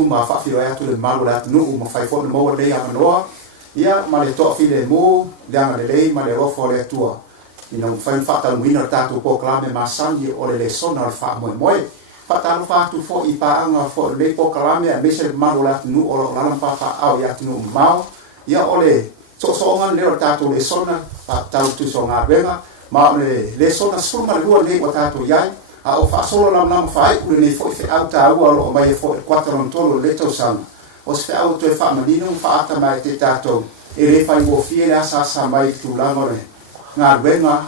tuma Afioga tu le malu la nu ma fai fo mo le ya no ia ma le to file mo le lei ma le rofo le tua ina fai fa ta wina tatu po klame ma sangi o le LESONA fa mo fa ta fa tu fo I pa anga fo le po klame a mese malu la nu o la pa fa au ya nu mau ia ole so ngan le tatu LESONA pa ta tu so nga benga ma le LESONA suma lua le o tatu yai a o fa solo la fai ku le fo fe au ta u o mai fo 4 non tolo le to sang o se au to fa manino fa ata mai te tato e le fai wo fie asa sa mai tu la ngore nga benga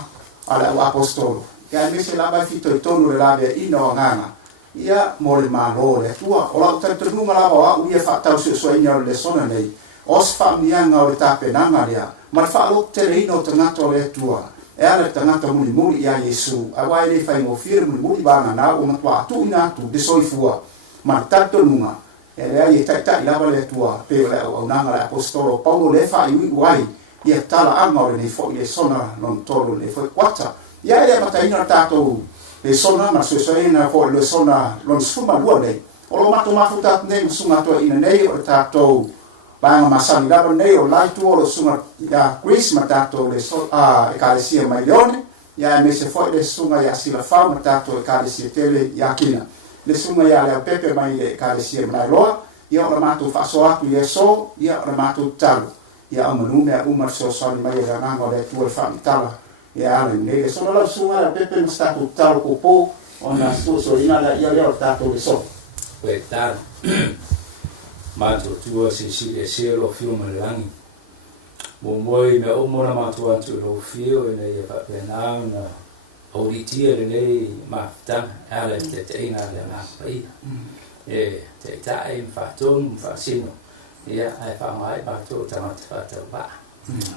ala o apostolo ya me se la ba fito tonu le la be ino ngana ia mo le malo le tua o la ta tonu mala wa u ia fa ta Suesueina le LESONA nei os fa mianga o ta penanga dia ma fa lo te le ino tanato le tua e ala tangata muli ia Yesu a wai le fai mo fir muli bana na o matua tu ina tu de soifua ma tanto nunga e le ai ta ila le tua pe le o nanga la apostolo Paulo le fai wai ia tala anga le fo LESONA non tolo le fo quatta ia le mata ina tato LESONA ma Suesueina fo LESONA lon suma lua nei o lo mato mafuta nei sunga to ina nei o tato banga masani lava nei o lai tu o lo sunga ya Greece matato le ekalesia mai leone ya me se foi le sunga ya sila fa matato ekalesia tele ya kina le sunga ya le pepe mai le ekalesia mai loa ya o mato fa so atu yeso ya o mato talo ya o manume a umar so so mai le nanga le tu fa tala ya ale ne so la sunga la pepe mstato talo ko po ona Suesueina la ya le tato le so tal mato tua se lo fio malangi mo moi me o mona mato atu lo fio e nei fa pena na auditia le nei mafta ala te ina le na pai e te tai fa ton fa sino ia ai fa mai mato tamat fa ba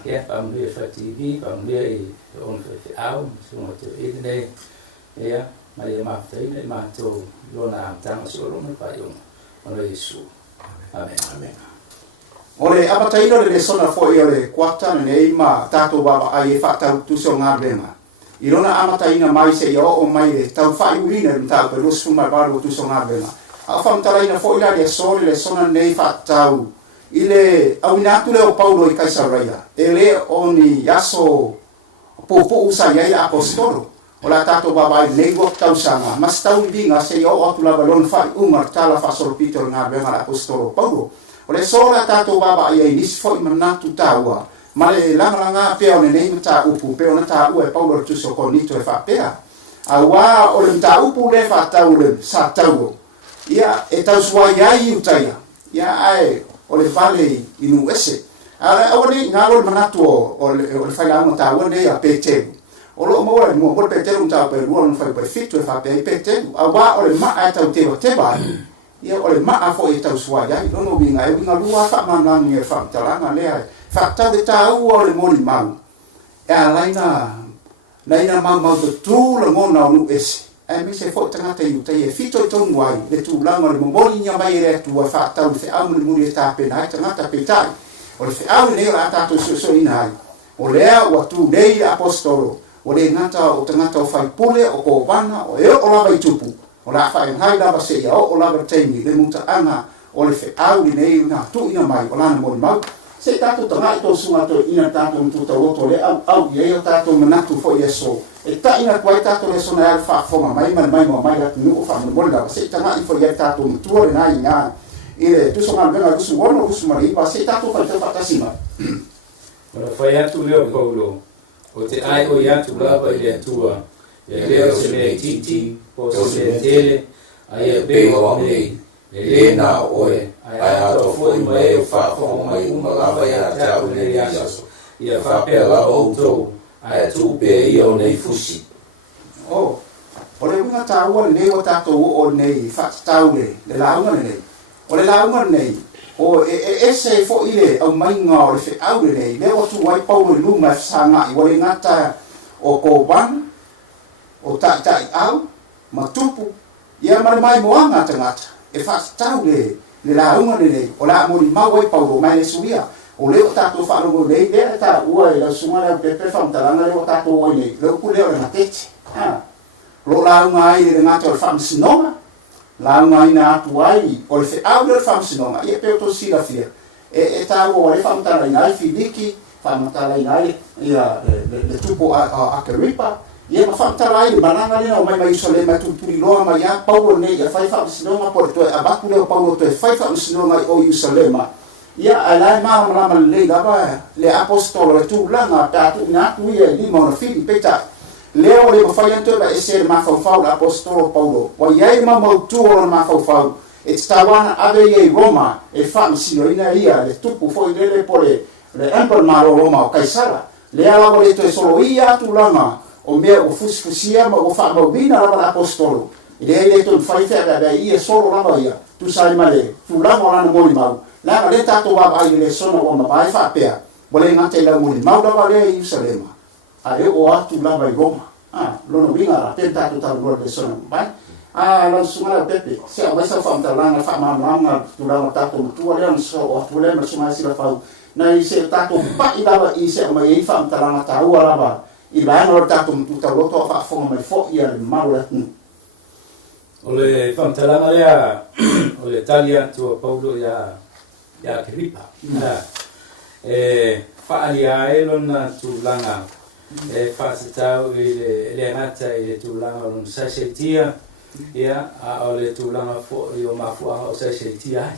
ia fa me fa TV fa me on fa au so to ine ia mai mafta ine mato lo na tanga so lo me pa yo ona Yesu. Amen. Amen. Ole apataino le LESONA fo ile kwata nei ma tato baba ai fa ta tu so ngabena. Ilona amataina mai se yo o mai le tau fa urina ta pe lo suma barbo tu so ngabena. A fa mtalaina fo ile LESONA nei fa tau. Ile au natu le o Paulo I Kaisaraia. Ele oni yaso popo usa ya apostolo. Ola tato baba nei go tau sanga mas tau binga se yo o tula balon fa umar tala fa sol Peter nga benga apostolo Paulo ole sola tato baba ai nis foi manatu tawa male langa pe one nei ta upu pe ona ta u e Paulo tu so konito e fa pe awa ole ta upu le fa tau le sa tau ia e tau swaya I utaya ia ai ole vale inu ese ala ole ngalo manatu ole fa la ta one ya pete o lo mo mo pe te un ta pe ruon fa pe fito fa pe te a wa o le ma a ta te ba ia o le ma a fo e ta swa ya no no binga e binga lua fa ma na ni fa ta la le fa ta de ta u o le mo ni ma e laina ma ma de tu le mo na nu es e mi se fo ta te yu te e fito to ngwai le tu la mo le mo ni nya mai re tu fa ta u se a mo ni ta pe na ta pe ta o le fa a le la ta to Suesueina o le wa tu dei apostolo o le ngata o tangata o fai pule o ko wana o e o lava I tupu o la fai ngai lava se ia o lava teimi le muta anga o le fe au ni nei na tu ina mai o lana mo mau se tato tanga to sunga to ina tato mtu ta roto le au ye tato manatu fo yeso e ta ina kwai tato LESONA al fa fo mai mai la nu fa mo la se tanga I fo ye tato mtu le na ina ile tu so ma venga ku su wono ku su mari pa se tato fa ta tasima ora fai atu le Paulo o te ai o iatu lava I le atua e leo se le titi o se le tele ai e pego o nei e le na oe ai ato foi mai o fa mai uma lava ia tau le yaso ia fa pela o to ai tu pe io nei fusi o le una tau nei o tato o nei fa tau le launga nei o le launga nei o ese fo ile au mai nga o le fe au le le o tu wai Paulo luma sanga I wale ngata o ko ban o ta au matupu ia mai moanga tangata e fa tau le la unga le o la mo ma wai Paulo mai le suia o le ta to fa lo le ta ua la sunga le pepe fa talanga le ta to wai le ku le na tete lo la unga ai le ngata o fa sinoma la ngaina atuai o le au le famsinonga ia pe to sila fia e ta o le famtala ina filiki famtala ina ia le tupo a keripa ia famtala ina bananga le o mai sole mai tupuri loa mai ia paulo ne ia fai famsinonga por to abaku le paulo to fai famsinonga o Yerusalema ia ala ma le dava le apostolo tu langa tatu na tu ia di mo fili peta leo le fai anto ba ese ma fa la apostolo paulo wa ia ma mo tu o ma fa e stawana ave ye Roma e Suesueina ia le tupu foi le pole le emperor maro Roma o kaisara le ala le to solo ia tu langa o me o fusfusia ma o fa mo bina la apostolo le to fai fa da ia solo la ia tu sai male tu langa la mo mau la le tato wa ai le sono o ma vai fa pea bole ngate la mo mau da le Yerusalema a e o atu la vai Roma lono binga la tenta tu tal le sono vai la sumala pepe se a vai sa fa mtalanga fa mama tu la tato tu le so o tu le ma sumala sila fa na i se tato pa i lava i se ma i fa mtalanga ta u la ba i va no tato tu ta loto fa fo mai fo ia le mau la ole fa mtalanga ya ole talia tu paulo ya keripa fa alia elona tu langa fa se tau le ngata i tu langa lon sa se tia ia a ole tu langa fo io ma fu a sa se tia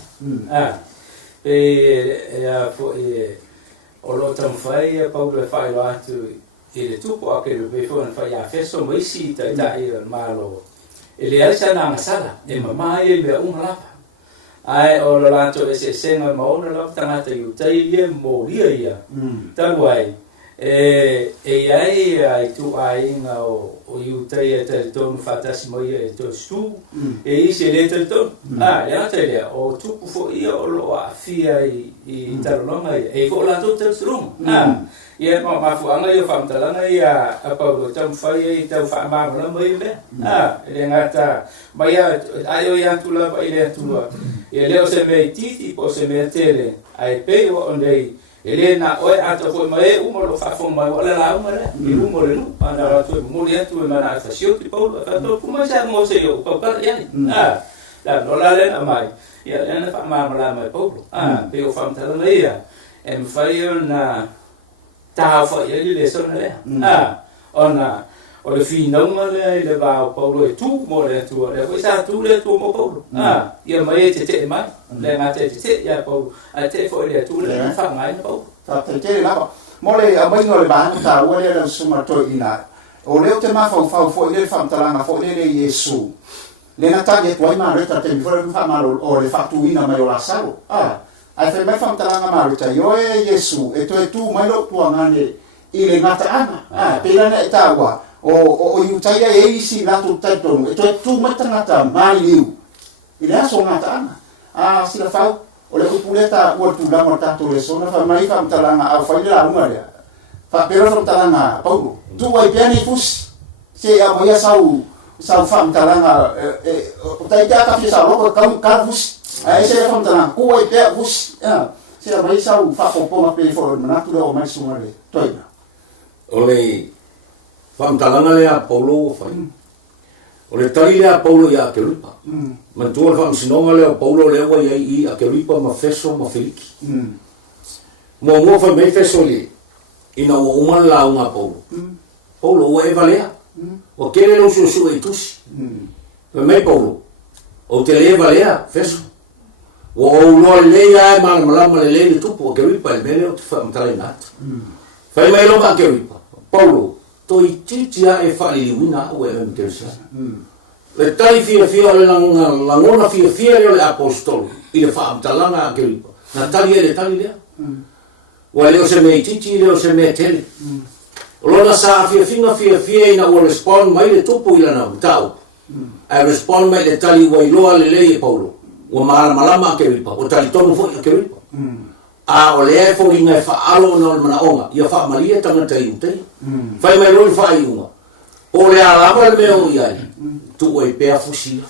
ia fo o lo tam fai paulo fai lo atu i le tupo a che be fo fa ia feso mo isi ta i malo ele alsa na sala e mama e be un lapa ai o lo lato e se senga mo lo tangata yu tai ye mo ia tanuai ai tu ai nga o yu tai e te ton fatas mo ia to stu e se le te ton ya te le o tu fo ia o lo afia i talonga e fo la to te strum ia ma fu anga yo fam talanga ia apa lo tam fai i tau fa ma mo mo ia le ngata mai ayo ya tu la ile tu e leo se me titi po se me tele ai pe o onde ele na o ato ko mai umo lo fa fo mai wala la umo le umo le no ana tu mo le tu na na fa sio ti po fa to kuma sa mo se yo pa pa ya la no la le na mai ya le na fa ma la mai po pe o fam tala ia em fa yo na ta fa ya le so na le ona o le fina le va paulo e tu mo le tu le ko sa tu le tu mo paulo ia mai te mai le ngate te ia paulo a te fo le tu le fa mai paulo ta te la mo le a mai no le ba ta o le suma to ina o le te ma fo le fa talanga fo le Yesu le na ta ye toi ma reta te fo le fa ma o le fa tu ina mai o la salo ai fe mai fa talanga ma reta yo e Yesu e tu mai lo tu ngane i le ngata ana pela na itawa o yutaia e isi la tu tato tu matangata mai liu ila so ngata ana sila fa o le kupuleta o tu la morta tu LESONA fa mai fa mtalanga a fa ila uma ya fa pero fa mtalanga paulo tu ai piani fus se a moia sau fa mtalanga o tai ka fi sa lo ka fus ai se fa mtalanga ku ai pe fus se a mai sau fa po ma pe fo na tu o mai sumare toina ole famtalanga le a paulo fai o le tali le a paulo ia keripa man tu fa sinonga le a paulo le wa i a keripa ma feso ma feliki mo fa me feso le ina o uma la uma paulo o e valea o kele lo su e tusi me paulo o te le valea feso o lo le ia ma le tupo keripa le mele o fa mtalanga fai mai lo ma keripa paulo toi titia e fali wina o e mtersa le tai fia le langona fia le apostolo i le fa talanga keripa na tali le wa le se me titi le se me tele lona sa fia ina o respond mai le tupu ila na tau a respond mai le tali wa loa le paulo o malama keripa o tali tonu fo keripa o le fo ina fa alo no mana onga ia fa malia tanga tai utai fai mai lo fa iunga o le ala me o ia tu o pe fusi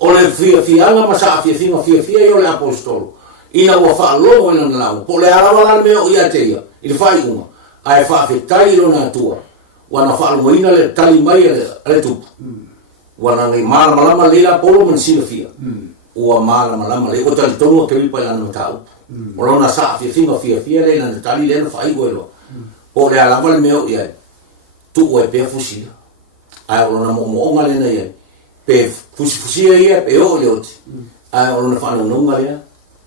o le fia nga masa fia yo le apostolo ina o fa lo na la o le ala me o ia te ia il fa iunga ai fa fe tai lo na tua wa na fa lo ina le tali mai le tu wana ngai malama leila polo man silafia ua malama le o tali tonga ke ripa lana matau o lona sa fia le lana tali le na fai goelo o le ala vale meo ia tu o pe fusila ai o lona mo ngale na ia pe fusia ia pe o le oti ai o lona fana nonga le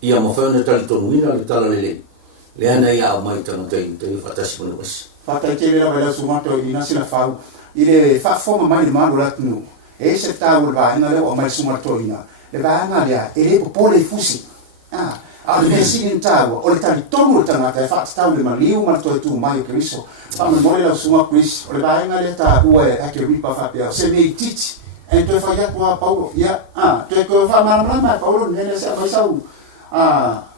ia mo fa na tali tonga ina le tala le ana ia o mai tanga te fatasi mo was Patai ke le vela sumato ina sina fau ile fa forma mai malu latnu e se tau va ina le o mai sumato ina le va na le ele po le fusi a le sin tau o le tali tonu tanga te fa tau le maliu ma to tu mai kristo fa mo le suma kris o le va ina le ta ue a ke ripa fa pia se me titi en to fa ya kwa paulo ya to ko fa ma paulo ne se fa sau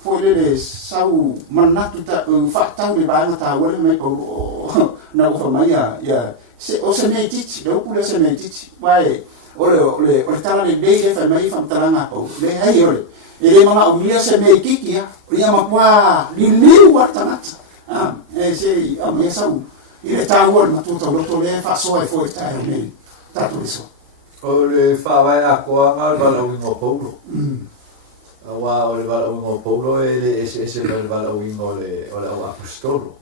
foi le sau manatu ta fa tau le va na ta ue me ko na o fa mai ya se o se me titi do pu le se me titi vai ole tala le dei fa mai fa talanga po le ai ole ele mama o mia se me kiki ya ria ma kwa li wartanat e se a me sau ile ta wor ma tutto lo to le fa so e foi ta me ta to eso ole fa vai a ko nga ba lo ngo paulo wa ole ba lo ngo paulo ele ese ba lo ngo le ole o apostolo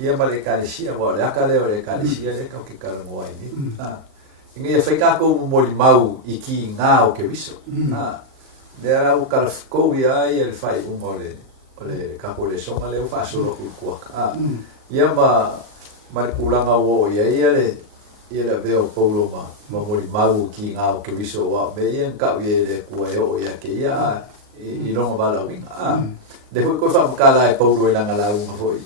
ia ma le kalisia wa le akale ole kalisia le ka ke ka mo ai ni inge fai ka ko mo li mau iki nga o ke viso de ara o kalfko ia el fai un ole ka ko le soma le o fa solo ku kuaka ia ma kulanga wo ia le veo paulo ma mo li mau ki nga o ke viso wa be ia ka le ku o ia ke ia i no va la winga de ko fa ka la paulo ila nga la un foi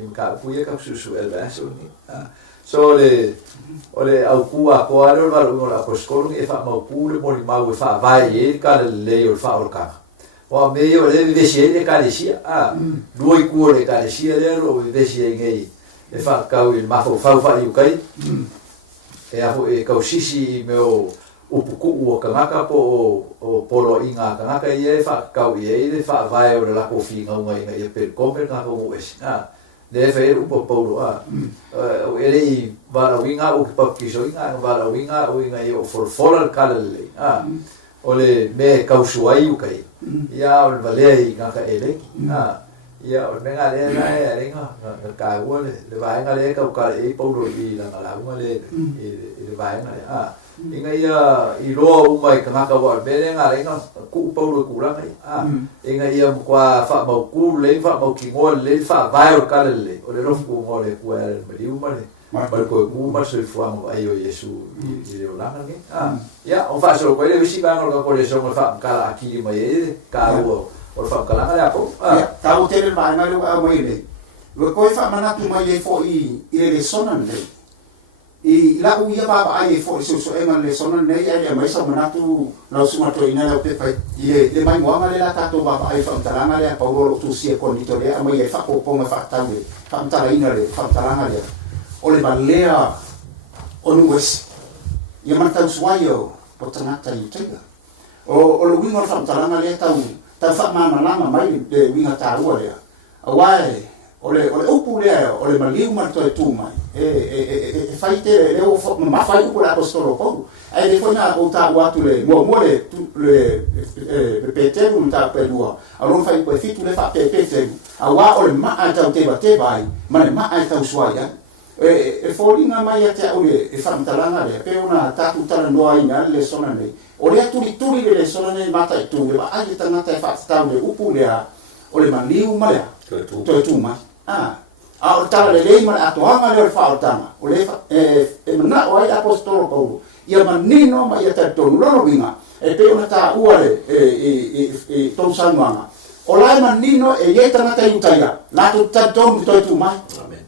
in ka ku ia ka su el verso ni so ole au kua ko aro va lo la poscolo e fa mau pure mo mau fa vai e ka le o fa o ka o me yo le vesi e ka le sia due ku le ka le sia le o vesi e ngai e fa ka o ma fa i kai e a e ka sisi me o puku o ka ngaka po o polo inga ka ngaka e fa ka o e fa vai o la ko fi ngai e per comer ka o es de fe un po paulo ele va winga o pa kiso inga va winga o inga o for kalale ole me kausuai u kai ya o vale inga ka ele ya o menga le na inga ka o le va inga le ka e paulo i la la le va inga inga ia i lo mai ka ka wa be nga inga ku paulo ku la inga ia kwa fa ma ku le fa ma ki ngol le fa vai o ka le o le ro ku ngol le ku el me u ma le ma ko ku ma se fu am ai o yesu i le la ngi ya o fa so ko le visi ba ngol ko le so ma fa ka aki mai ka o fa ka la nga po ka o te le ba nga le wa mai le ko fa mana tu mai e fo i le sonan le i la u ia ba ai fo Suesueina le sona nei ai mai sa manatu la sumato ina la pe pai le mai mo ngale la tato ba ai fa taranga le pa ro Tusi e condito le mai e fa ko ponga fa tangue fa tara ina le fa taranga le o le balea o nues ia mata suaio po tanata i tega o lo winga fa taranga le ta fa mama lama mai le winga ta ua le awai ole upu le ole maliu marto e tu mai e faite le o ma fai upu la apostolo ko ai de fona o ta wa tu le mo le pete un ta pe lua alon fai ko fitu le fa pete a wa ole ma a ta te bai ma a ta suaia e folinga mai ate ole e fa mtalanga le pe una ta tu tala no ai na le sona nei ole tuli le sona nei mata e tu le ba ai ta na ta fa ta le upu le ole maliu ma le tu ma a o tala le lei ma atoanga le fa o tanga o le na o ai apostolo Paulo ia manino ma ia tonu lo vinga e pe ona ta uale e ton sanwanga o lai manino e ye tana ta utaya la tu ta ton tu mai amen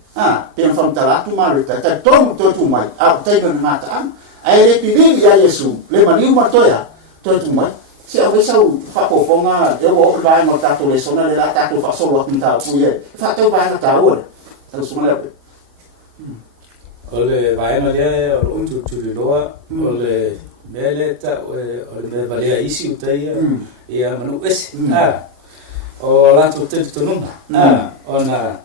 pe on fam tala tu ma le ta ton tu mai a ta ga na ta ai le pili ia Yesu le manino ma toya tu mai se o sau fa poponga e o vai mo ta to LESONA le la ta to fa solo pinta puie fa to vai na ta ora ta sumale ole vai na le o tu loa ole mele ta ole me valia isi utai ia manu es o la tu te tu nunga ona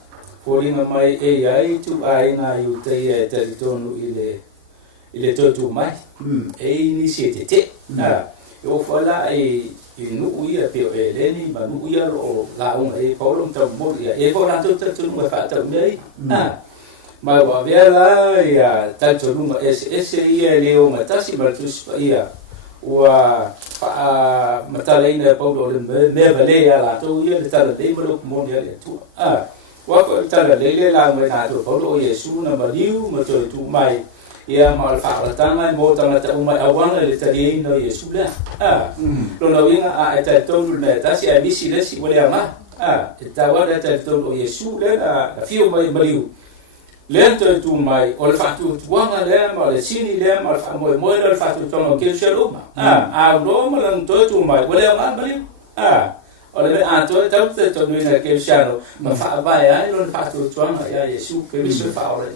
poringa mai ai tu ai na utai e te tonu ile ile tu mai ni se te o fala nu ia pe eleni ma nu ia lo la un Paulo ta mo ia fala tu no fa ta nei ma va vela ia ta tu no ese ia leo matasi ma tu ia wa matalaina Paulo me vale la tu ia le tala de mo mo ia le tu wa ko tala le la mai na tu Paulo Yesu na maliu ma tu mai ia ma fa tanga mo tanga ta umai awana le tali no Yesu la lo no winga ta to le ta si bisi le si wale ma ta wa ta to Yesu le fio mai maliu le tu mai o le fa tu wanga le ma le sini le ma fa mo le fa tu tono ke shaloma lo ma lan tu mai wale ma maliu o le to ta to ni na ke shalo ma fa vai lo fa tu wanga ya Yesu ke biso fa o le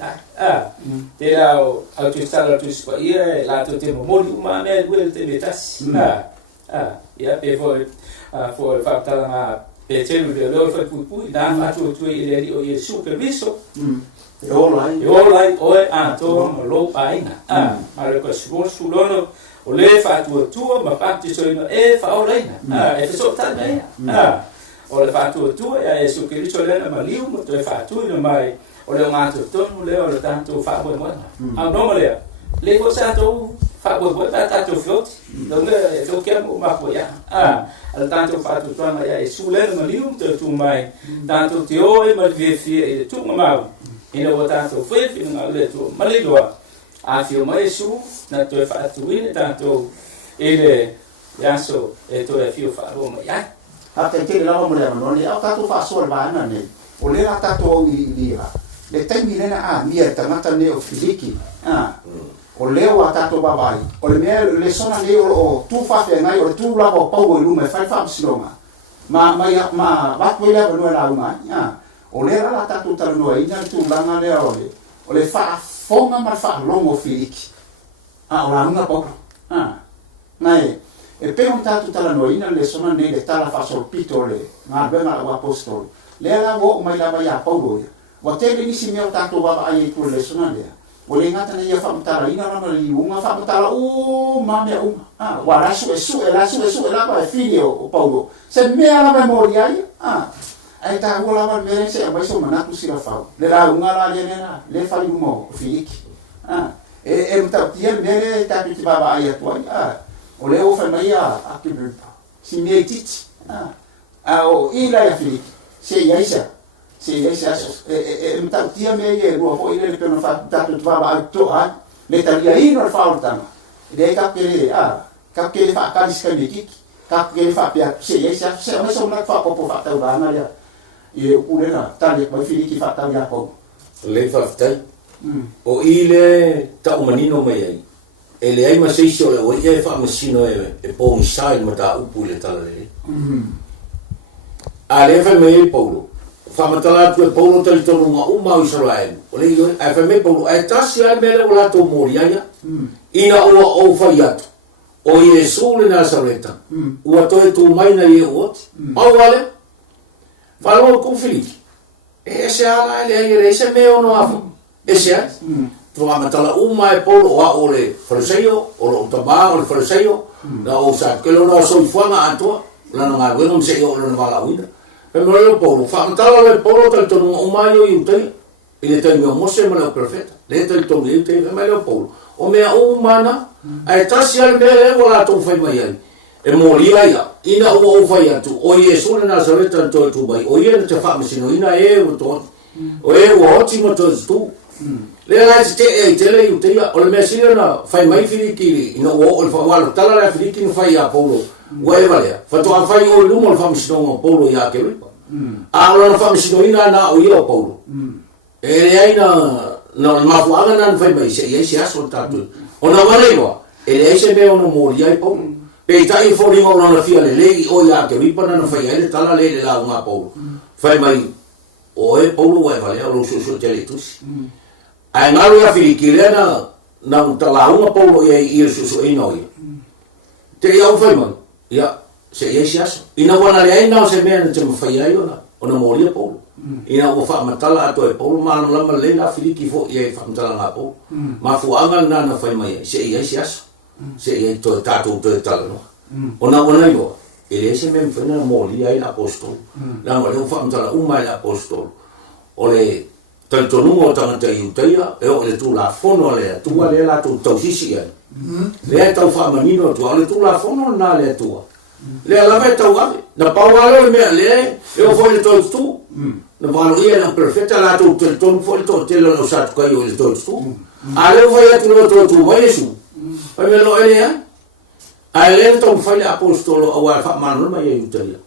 te rao au tu stala tu spa ia la tu te momoli uma me wel te betas ia pe foi fa tala na pe telu de lo fa pu na fa tu ile ri o Yesu ke biso yo lai o to lo paina ma le ko su lono o le fa tu ma pa ti so no fa o leina so ta nei o le fa tu ia Yesu ke biso le na maliu mo te fa tu no mai o le ngatu tonu le o le tanto fa bo mo no le ko sa to fa bo ta to flot donc eu quero uma apoiar al tanto fa tu tona ya Yesu le no lium tu mai tanto te oi ma vie fie tu ma ina o tanto foi fino le tu ma le do Afioga mai Yesu na tu fa tu ina tanto ele yaso to e fio fa ro ma ya Hata ke la mo le no le au ta tu fa so ba na ne o le ta to i le taimi lena mia tangata ne o filiki o leo atato babai o le mea lesona ne o tu fafe ngai o tu lavo pau lu me fai fam silonga ma va quella no la uma o le la tato tal no ina tu langa le o le fa fonga ma fa longo filiki o la una poco nai e pe un tato tal no ina lesona ne le tala fa sol pitole ma be ma apostolo le la vo mai la ya pau wa tele ni si meo tato baba ai tu lesona le o le ngata na ia whamutara ina rama li unga whamutara ma mea unga wa rasu e la ba e fili o Paulo se mea la mai mori ai ai ta ua lava mea se a waiso manatu sira whau le la unga la le nena le whali umo o filiki e mtau tia mea le tato ki baba ai atuai o le o whai mai a kibupa si mea titi o ila ya filiki se iaisa mtau tia me ye rua fo ile le pena fa tatu tava al to le talia ino fa ortama le ka ke fa ka diskaniki ka ke fa pia se ma so na fa popo fa tau bana ya e ule na tali pa fili ki fa tau ya ko le fa tai o ile ta umanino mai ai ele ai ma sei so le o ia fa masino e po mi sai ma ta upu le tale ale fa mai Paulo Famatala tu Paulo tali tonu nga uma Israel. Ole yo ai fa me Paulo ai tasi ai mele ola to moriaya. Ina o faiat. O Yesu le Nazareta. O to tu mai na ye ot. Au vale. Falo com Filipe. Esse ala ele esse me ono afu. Esse é. Tu famatala uma e Paulo o ole Farisaio o tama o Farisaio. Na o sa que lo no so fuanga Atua. La nga bueno se yo lo Faaauauina. E mo le Paulo, whaamtala le Paulo tal tonu o mai o iutai, i le taimi o Mose ma le profeta, le tal tonu iutai, e mai le Paulo. O mea o mana, ai tasi ale mea le wala tau whai mai ai. E mo lia ia, ina o whai atu, o Yesu le Nazareta an toi tu bai, o ia le te whaamasino, ina e o tonu, o e o hoti ma toi tu. Le lai te e te le iutai, o le mea sila na whai mai whirikiri, ina o le whawalo, tala le whirikiri whai a Paulo, ua e valea, whatua whai o lumo le whaamasino o Paulo ia ke ripa. Ala na whamisino ina na o ia o Paulo. E le ai na mafuanga na whai mai se iei se aso tatu. O na warewa, e le ai se mea o na mori ai Paulo. Pe tai fori o na fia le legi o ia ke ripa na whai ai le tala le la unga Paulo. Whai mai, o e Paulo wa e valea o lo susu te le tusi. Ai ngaru ia whirikire na tala unga Paulo i le Suesueina o ia. Te iau whai mai, ia. Se iei se aso. Ina wana le aina o se mea na te mawhai ai ona. ona molia Paulo ina o fa matala ato e Paulo ma lama le na filiki fo ia fa matala nga Paulo ma fuanga na fai mai se ia se as se ia to tato to tala no ona yo ele se me fena molia ina apostol la mo le fa matala uma ina apostol ole tanto numo tangata iutaia e o le tu la fono le tu le la tu tausisi ai le tau fa manino tu le tu la fono na le tua le la vai tau ave na paualo me le e o foi to tu na valo ia na perfetta la tu tu foi to te lo sa tu kai o le to tu ale vai tu lo tu mai Yesu ai me lo ele ai le to fa le apostolo o fa manu mai iutaia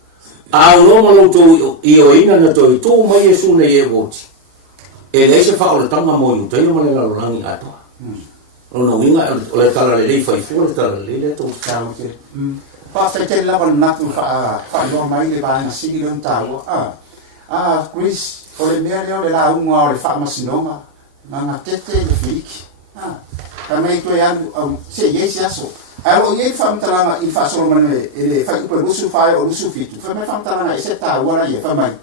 a no mo lo tu io ina na to tu mai Yesu ne e voti e le se fa o le tanga mo iutaia mo le la longi Atua ona winga o le tala le fai fu le tala le to Tau te. Pastor te lava natu fa no mai le ba na sigi lon tau. Chris, o le mea leo le la unga o le fa masinoma. Nga tete le fiki. Ka mai to ya se yesi aso. Ai o ye fa mtalanga in fa solo mane ele fa upe rusu fa o rusu fitu. Fa me fa mtalanga ese ta wala ye fa mai.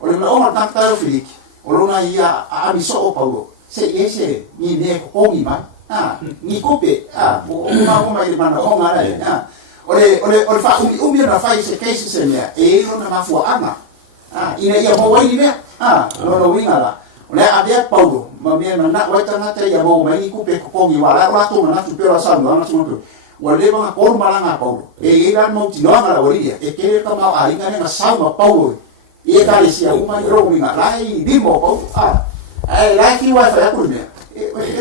O le o ma takta o fiki. O lona ia a miso o paulo. Se yesi ni ne ko mi mai. Ni kope o mai mana o ngara ole fa umi na fai se case se mea e no na mafua ana ina ia mo wai mea no winga la ole abia paulo ma mea na wai tana te ia mo mai kope ko ngi wala la to na tu pela sa no na tu mo wale ba ko malanga paulo e ira mo tino ngara oria e ke ka ma ai ka na sa ma paulo e ka le sia uma ro winga lai dimo paulo ai lai ki wa fa ko mea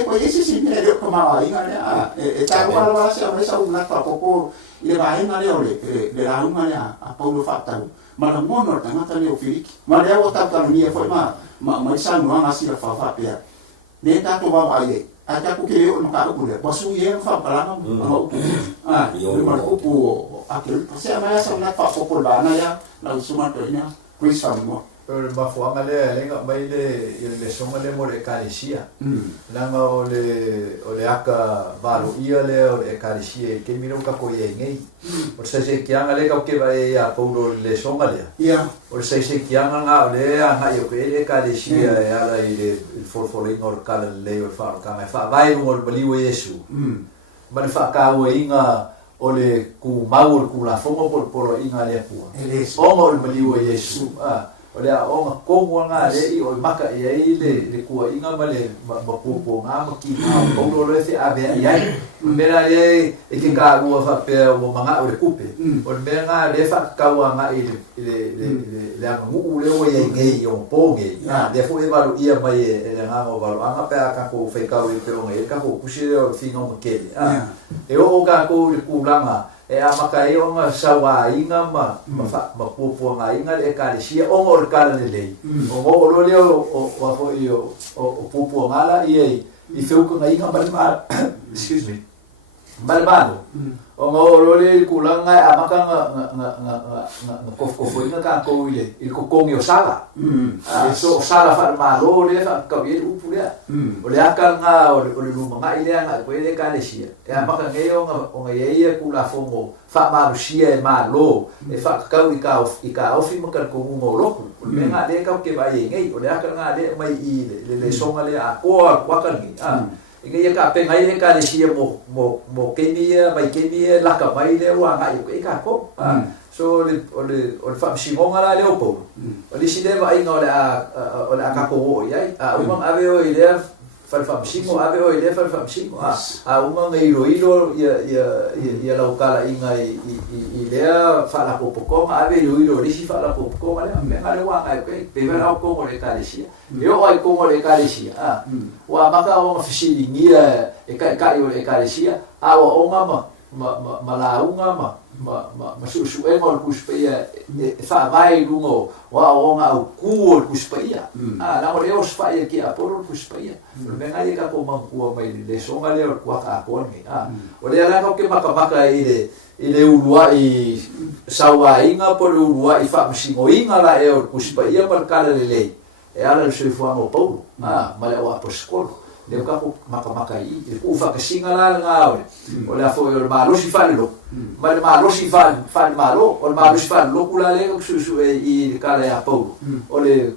ko ese si me le ko ma ai ngana ta ko ala sa me sa una ta ko le va en ale ole le la una a Paulo fatta ma la mono ta ngata le ofiki ma le o ta ta ni foi ma sa no nga si la fa pe ne ta to va ai a ta ku ke o no ka ku le pasu ye fa para no yo ma ko pu a ke se ma sa na fa ko la na ya la suma to ina Chris mo Pero ma fuanga le lenga mai le songa le mo le kalesia. Langa o le aka valo ia le o le kalesia ke miro ka ko ye ngai. O se kianga le ka ke vai a Paulo le songa le. Ia. O se kianga nga le nga yo ke le kalesia e ala i il forfoling or kala le o fa ka mai fa vai mo le baliu Yesu. Ma le fa ka o inga o le ku mau ku la fonga por inga le pu. O mo le baliu Yesu. Ole a onga kongo nga le I o maka ia I le kua inga ma le mapupo nga ma ki nga kongo le se ave ia mera le e ke ka ua fa pe o manga o le kupe o mera nga le fa ka ua nga I le anga ngu le o ia ngei o ponge le fo e valu ia mai e le nga o valu anga pe ka ko fe ka o pe o ngai ka ko pusi le o finga mo kele e o ka ko le kulanga e a maka e o nga sawa inga ma pupo nga inga le kalesia o ngor kala le o mo lo le o fo o pupo nga la I feu ko nga inga balma excuse me balmano o mo lo le kulanga a maka nga kofo inga ka ko ile il ko kongi o sala so sala fa malo le fa ka ye upu le o le aka nga o le luma nga ile nga ko ile kalesia e a maka nge o nga ye kula fongo fa marusia e malo e fa ka I ka ofi maka ko mo lo le nga le ka ke vai ngai o le aka nga le mai I le songa le a ko ka ni Inga ka pe ngai le ka le sia mo kenia mai kenia la ka mai le wa ngai ko ka ko so le fa simonga la le opo o le sile va inga o le ka ko ia a uma ave o ile fa simo ave o ile fa simo a uma ngai ilo ia la kala inga I le fa la popo ko ave ilo le si fa la popo ko le me ngale wa ngai ko pe vera ko le ka le sia eu ai ko le ka le sia wa maka o fisilingia e ka o le ka le sia a o mama la unga ma suesueina o kuspeia e fa vai lungo wa o nga o ku o kuspeia la o le o spai ki a por o kuspeia me ngai ka ko manku mai le songa le o kwa ka ko ni o le ala ko ke maka ile ulua I sawa inga por ulua I fa msingo inga la e o kuspeia par kala le e ala le suefuanga o Paulo ma le o apostolo le ka ko maka I le ku fa ka singa la nga o le fo o ma lo si fa lo ma lo si fa ma lo o ma lo si fa lo ku la le su I ka le a po o le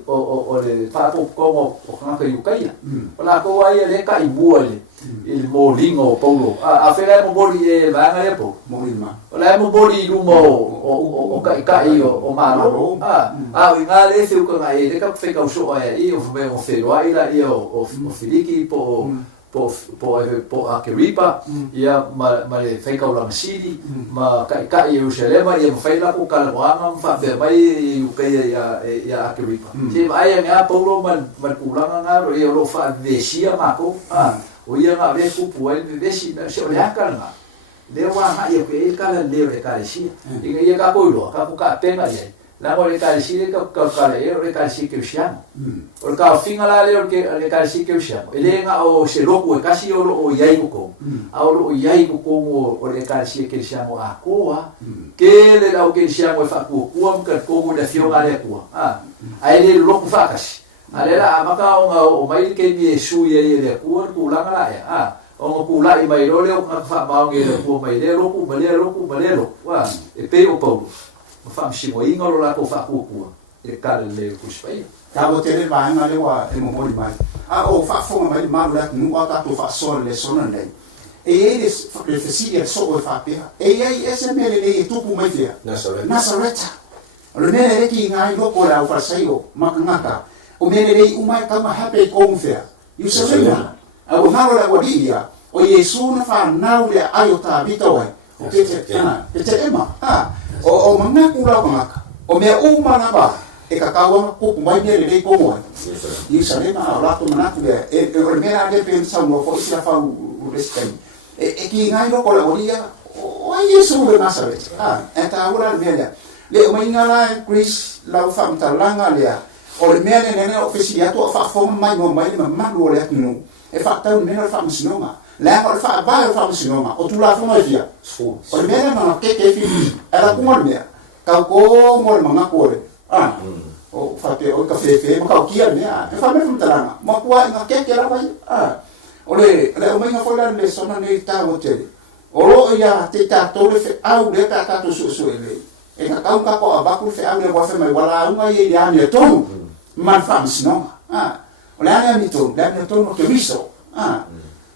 fa po ko o ka yu ka ia o la ko ai le ka I bu le il molingo Paulo a fera mo boli e va nga po molima o la mo boli lu mo o ka o malo nga le se ko nga e ka fe ka so ai o me o fe ai la o filiki po a keripa ia ma le fe ka la sidi ma ka Jerusalem ia mo fe la ko ka la fa be mai u ka ia a keripa se ai nga Paulo man kulanga nga ro ia lo fa vesia ma ko o ia nga ve ku pu ai vesi na se o le aka nga le wa ha ia pe ka le le ka si ia ka ko lo ka ka pena ia la mo le ka si le ka le ka si ke siamo o ka finga la le le ka si ke siamo ele nga o se lo ku ka si o lo ia ko a o lo ia ko o le ka si ke siamo a ko ke le la o ke siamo fa ku ka ko da Afioga le ku ai le lo ku fa ka si alela amaka o mai ke ni su ye le ku langa la ya o ku la I mai lo le o fa ma nge le ku mai le lo ku wa e pe o Paulo o fa si mo inga lo la ko fa ku e ka le ku spai ta bo tele ba nga le wa e mo mo mai o fa fo mai ma la nu wa ta to fa so le sona nei e ele le fesidia so o fa pe e ai ese me le tu pu mai fia Nazareta le me le ki ngai lo ko la fa sai o makanga o mene rei umai kama hape kongfea. Suesueina. A o naro la wadia. O Yesu na wha nau le ayo ta vita wai. O kete ema. O mangaku lau mangaka. O mea umana ba. E kakawa kupu mai mene rei kongo wai. Suesueina a rato manatu le. O mea le pensau no fo isi la wha urestani. E ki ngai loko la wadia. O Yesu le Nazaret. E ta ura le mea le o maingala Chris lau wha mtalanga lea. O le mea nene o fesi atua fa foma mai mo mai ma malu o le atunu e fa tau mena o fa musinoma le anga o fa ba o fa musinoma o tu la foma via o le mea na ke fi era kuma le mea ka ko mo le manga ko le o fa pe o ka fe ma ka kia le mea e fa me mtalanga ma kwa nga ke la vai o le o mai nga foi la LESONA nei ta o tele o lo ia te ta to le fe au le ta to Suesueina e ka ka ko abaku fe au le wa fe mai wala unga ye ya ni to man fams no o le ana mito no ke riso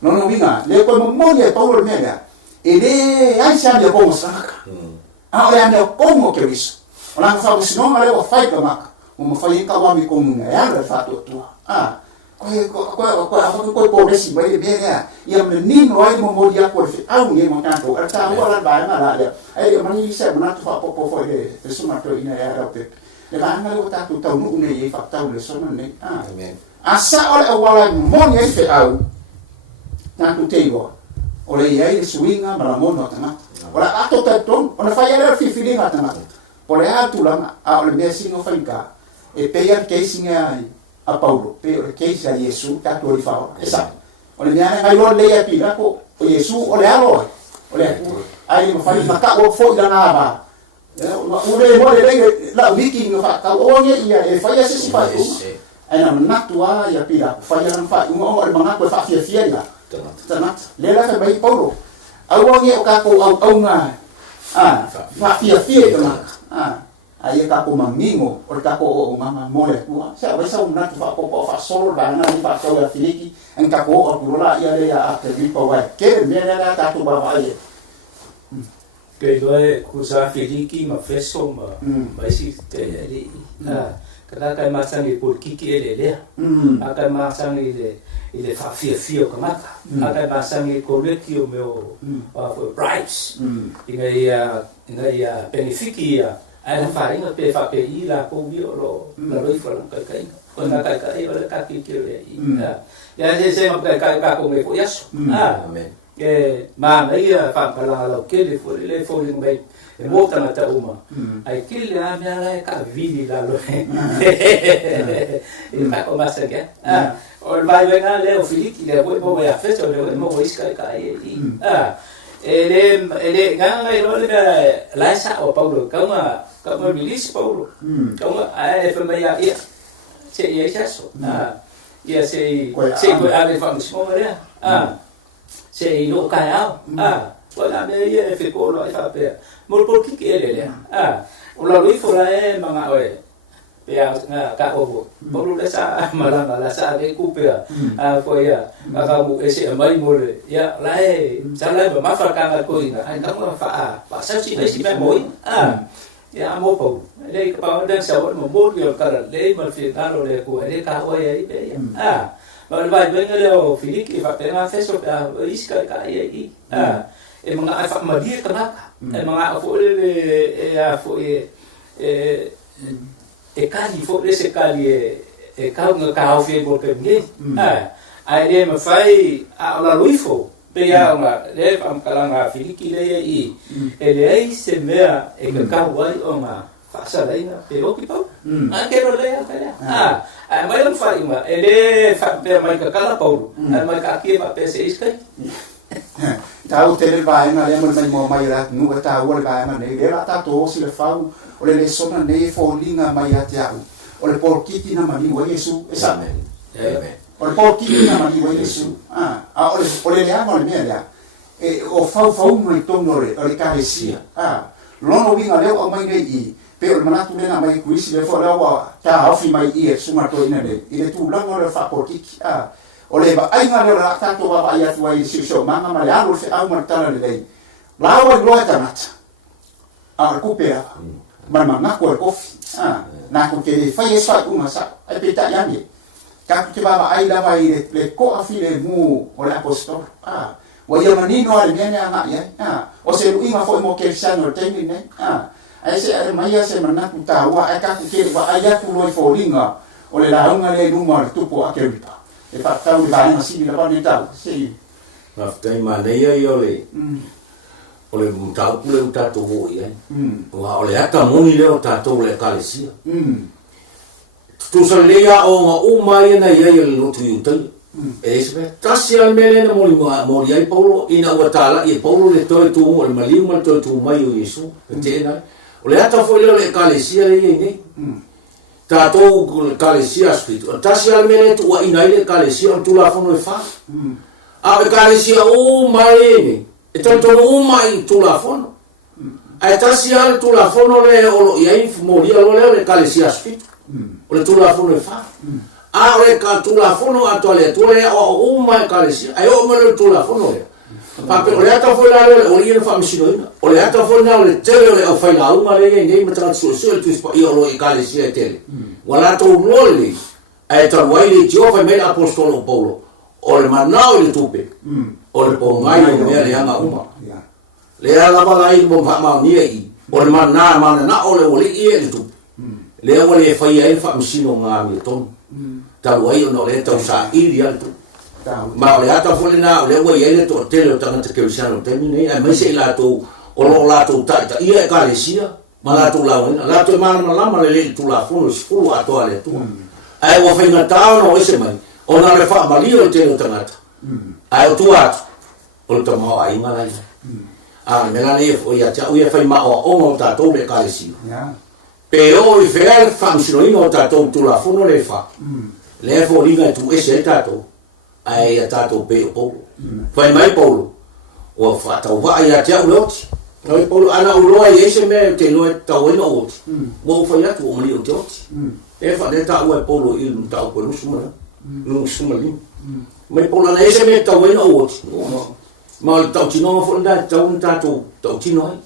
no winga le ko mo le Paulo mega e le ai sa le ko saka o le ana ko mo ke riso o la fa sino ma le o fai ka maka o mo fai ka wa mi ko munga ya le fa to ko po resi mai be ya ia me ni no ai mo dia ko fe au ni mo tanto ta wala ba ma la ai mani se na to fa po le suma to ina ya pe le vanga le tatu tau nu ne ye fa tau LESONA ne amen asa ole wala mo ni fe au tatu teigo ole ye le swinga mara mo no tanga ora ato taton ona fa ya le fifilinga tanga pole atu langa a ole mesi no fa inka e peia kesinga a Paulo pe ole keisa Yesu tatu ole fa esa ole nyane ngai lo le ya pila ko o Yesu ole alo ole ai mo fa ka o fo dana ba ure mo le la wiki no fa ka o ye ia e fa ya se fa ana natua ya pila fa ya fa mo o manga ko fa fia ya tanat le la ka bai Paulo au ye o ka ko au nga fa fia tanat ai ka ko mangingo o ka ko mama mo le tua sa vai sa un nat fa ko fa solo ba na ni fa ko ya filiki en ka ko o la ya le ya a te pa wa ke me la ta tu ba ai ke doe kusa filiki ma feso ma si te ali kada kai masangi por kiki ele akai masangi ile fa fia ka mata akai masangi ko le ki o meu for price inga ia benefiki ai fa inga pe fa pe ila ko bio lo la roi fa ka kai ko na kai ole ka ki le ya se ma ka ko me ko yaso amen ma ia fa pala lo ke le fo le mai e volta na ta uma ai ke le a mia la ka vini la lo e ma ko masa ke o vai venga le o filiki le poi mo ya festo le mo iska ka ele ganga lo le la sa o Paulo ka bilis Paulo ka ai fa mai ia se ia so ia se koe ave whamusmonga rea. Se ilo kai au. Wala me ia e whekolo ai whapea. Moro kiki ere lea. O la lui fora e mga oe. Pea nga ka oho. Polo le sa malanga la sa le kupea. Ko ia makamu ese mai mole. Ia lae sa lae ba mafaka ko ina. Ai kamu fa pa sa si si me moi. Ya mo po. Le ka pa dan sa mo mo yo kara le mal fi talo le ko le ka oe ai pe. Ma vai venga le o filiki fa pena feso pa iska ka ai. E mga ai fa madia kanaka. E mga fo le e kali fo le se kali e ka nga ka au fe bo pe nge. Ai le ma fai a la luifo. Pe ya nga le am kalanga filiki le i. E le ai se mea e ka wai o nga fa sa leina pe o ki pau. Ke ro le ka. Ai mai lang fai ma e le fa pe mai ka kala pau. Ai mai ka ki pa pe se iskai. Tau tele vai na le mo mai ra nu ka tau le vai na ne le ra ta to si le fau o le sona ne fo linga mai atia o le por kiki na mani wa Yesu Amen. Amen. O le por kiki na mani wa Yesu o le ama le mea e o fau mai tono le ka sia lono winga le o mai nei I pe o manatu le na mai kuisi le fo la wa ta afi mai I e suma to ina le ile tu lango le fa por kiki o le ba ai ngā rera tātou wa ai atu ai siusio manga ma le alo se au maritana le lei. Lawa I loa tanata. A kupea. Ma ngako e kofi. Nā ko ke le whai e swai unga sa. Ai peta yange. Ka ku te baba ai lawa I le ko afi le mu o le apostol. Wa ia manino ale mene a ngā iai. O se luinga fo mo ke fiano le teimi ne. Ai se ale maia se manaku tāua. Ai ka ku ke wa ai atu loi fo ringa. O le launga le numa le tupo a ke ripa. E patau le vaenga sini la pane tau. Sei. Maftai maneia I ole. Ole mutau pule utato hoi ai. Wa ole ata moni leo tato le kalesia. Tusa lea o nga umai na ia le lotu yutai. E se tasi al mele na moli ai Paulo ina watala I Paulo le toi tu o le maliu mal toi tu mai o Yesu. Tena. Ole ata foi leo le kalesia le ia nei. Tātou kalesia spiritu. Tasi al mele tu wa inai le kalesia o tula fono e wha. A e kalesia o mai ne. E tantono o mai tula fono. A e tasi al tula fono le olo iai moria lo leo le kalesia spiritu. O le tula fono e wha. A le ka tula fono ato le tule o mai kalesia. A e o mele tula fono le. Pape o le ata foi la le o le Faaauauina. O le ata foi na le tele o le au fai la uma le nei matra Suesueina tu spa io lo I kalesia tele. Wala to lole ai taruai le Jehova me apostolo Paulo. O le manao le tupe. O le pongai o mea le anga uma. Le ala balai mo ma nia I. O le mana o le ole I le tupe. Le ole fai ai fa msino nga mi ton. Taruai o no le tau sa ili al tupe. Ma o le ata fole na o le ua iai le to tele o tangata kerusiano temi nei ai mai se la to o lo la to ta ia e kalesia ma la to la to mana lama le tu la fono skulu ato ale tu ai wa fai na tao no ese mai o na le fa malio o tele o tangata ai o tu atu o le tamo ai ma lai me la ne o ia cha o ia fai ma o ta to le kalesia pe o I fea fa msinoina o ta to tu la fono le fa le fo linga tu ese ta to ai a tato pe o Paulo. Fai mai Paulo. O fa tau va ai a te uloti. Noi Paulo ana uloa I ese me te loe tau ina oti. Mo fai atu o mani o te oti. E fa le tau e Paulo I lu tau ko lusuma. Lusuma lim. Mai Paulo ana ese me tau ina oti. Ma le tau tino fo nda tau tato tau tino ai.